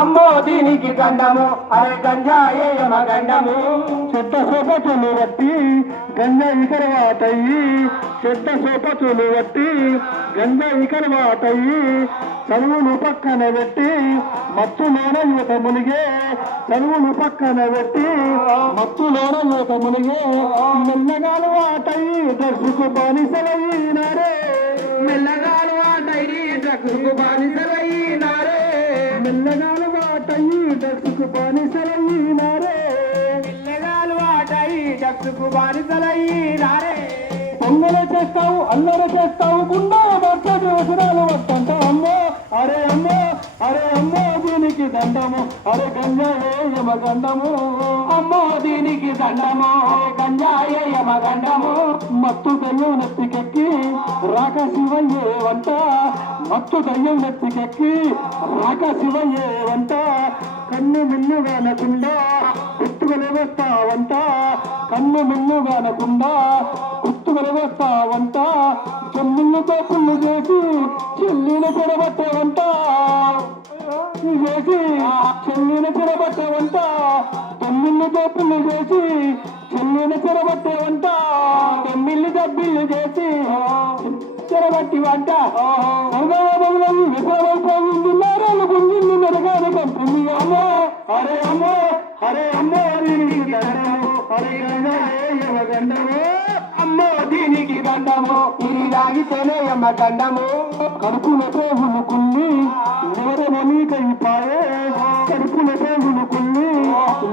అమ్మో దీనికి గండము అరే గంజాయేయమ గండము చెత్త సోపతులు వట్టి గంజాయి కరవాటయ్యి చెత్త సోపతులు వట్టి గంజాయి కరవాటయ్యి చదువులు పక్కన పెట్టి మత్తులోన యువత మునిగే చదువులు పక్కన పెట్టి మత్తులోన యువత మునిగే మెల్లగాలు వాటయ్యి దర్శకు బానిసలయ్యినారే మెల్లగాలు వాటయ్యి డ్రగ్స్కు బానిసలయ్యినారే మెల్లగాలు వాటయ్యి దర్శకు బానిసలయ్యినారే పిల్లగాలు వాటయ్యి డ్రగ్స్కు బానిసలయ్యినారే పొంగలు చేస్తావు అల్లరి చేస్తావు గుండా భర్త వ్యవసరాలు వస్తుంటా అమ్మో అరే అమ్మో అరే అమ్మో దీనికి దండము అరే గంజాయేయమ గండము అమ్మో దీనికి దండము గంజాయేయమ గండము మత్తు దయ్యం నెత్తికెక్కి రాక శివయ్యే వంట మత్తు దయ్యం నెత్తికెక్కి రాక శివయ్యే వంట కన్ను మిన్నుగా నకుండా గుర్తుకుని వస్తావంట కన్ను మిన్నుగా నకుండా గుర్తుకుని వస్తావంట చెల్లిళ్ళతో పుల్లు చేసి చెల్లిని చెడబట్టేవంట చేసి చెల్లిని చెడబట్టేవంట తొమ్మిళ్ళతో పుల్లు చేసి చెల్లిని చెడబట్టేవంట తొమ్మిళ్ళు దబ్బిళ్ళు చేసి చెరబట్టి వంట విఫలమైపోయింది గుంజిల్లు మెరగాని కంటుంది అమ్మో అరే అమ్మో అరే అమ్మో దీనికి దండము అరే గంజాయేయమ గండము అమ్మో దీనికి గండము ఇది తాగితేనే అమ్మ గండము కడుపుల పేగులు కుల్లి నివరమొని కైపాయే కడుపుల పేగులు కుల్లి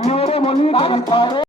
నివరమొని కైపాయే